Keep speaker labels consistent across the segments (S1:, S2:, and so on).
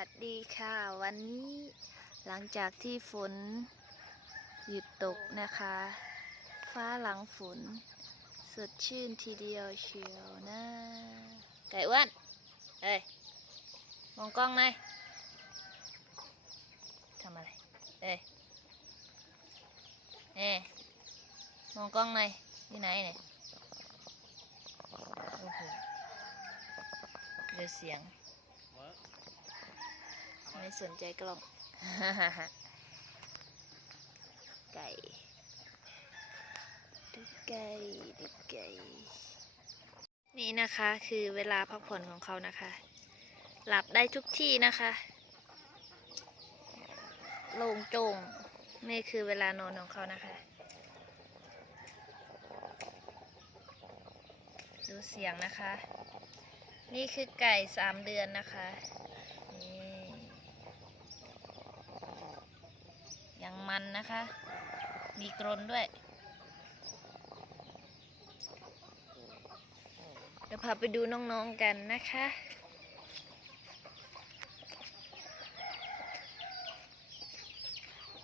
S1: ัสดีค่ะ วันนี้หลังจากที่ฝนหยุดตกนะคะ ฟ้าหลังฝน สดชื่นทีเดียวเชียวนะไก่อ้วนเอ้ยมองกล้องหน่อยทำอะไรเอ้ยเอ้ยมองกล้องหน่อยอยู่ไหนเนี่ยโอ้โหเดี๋ยวเสียง ไม่สนใจกล้อง ไก่ดูไก่ดูไก่นี่นะคะคือเวลาพักผ่อนของเขานะคะ หลับได้ทุกที่นะคะโล่งโจงนี่คือเวลานอนของเขานะคะ ดูเสียงนะคะ นี่คือไก่สามเดือนนะคะ ยังมันนะคะ มีกรนด้วย เดี๋ยวพาไปดูน้องๆกันนะคะ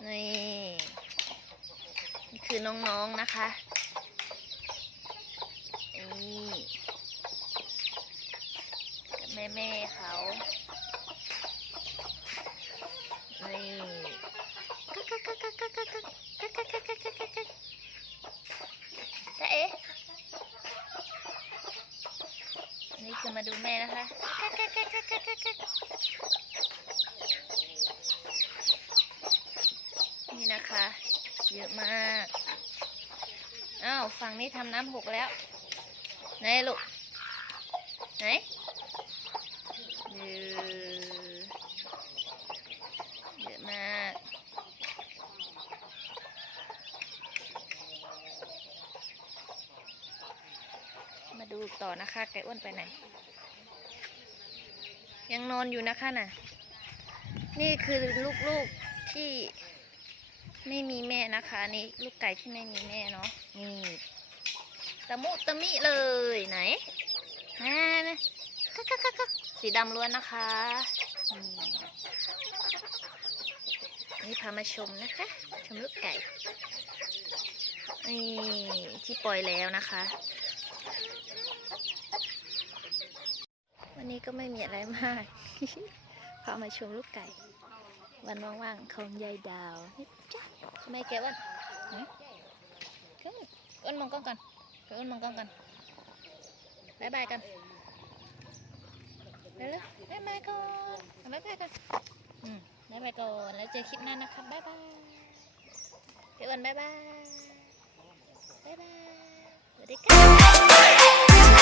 S1: นี่นี่คือน้องๆนะคะนี่กับแม่แม่ๆเขา นี่คือมาดูแม่นะคะนี่นะคะ เยอะมากอ้าวฝั่งนี้ทำน้ำหกแล้ว ไหนลูก ไหนเยอะเยอะมาก มา ดูต่อนะคะไก่อ้วนไปไหน ยังนอนอยู่นะคะน่ะ นี่คือลูกๆที่ไม่มีแม่นะคะนี่ลูกไก่ที่ไม่มีแม่เนาะนี่ตะมุตะมิเลยไหนน่านะกักกักกักกักสีดำล้วนนะคะนี่พามาชมนะคะ ชมลูกไก่นี่ที่ปล่อยแล้วนะคะ วันนี้ก็ไม่มีอะไรมากพามาชมลูกไก่ วันว่างๆของยายดาวนี่จ้ะทำไมแกอ้วนหืมอ้วนอ้วนมองกล้องก่อนไปอ้นมองกล้องกันบายบายกันเร็วๆบายบายก่อนบายบายกันอืมบายบายก่อนแล้วเจอคลิปหน้านะครับบายบายไปอ้วนบายบายบายบายสวัสดีค่ะ